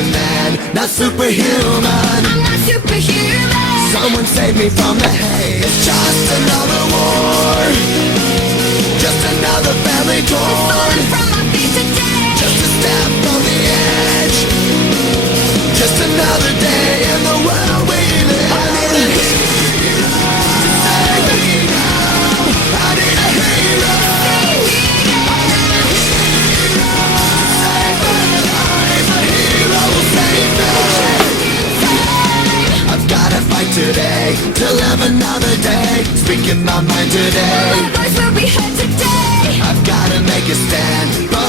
a man, not superhuman. I'm not superhuman. Someone save me from the hate. It's just another war, just another family torn, From my feet today. just a step on the edge, just another day in the world we live. I need a hero to save me now. I need a hero. Today, to live another day, speaking my mind today. My voice will be heard today. I've gotta make a stand.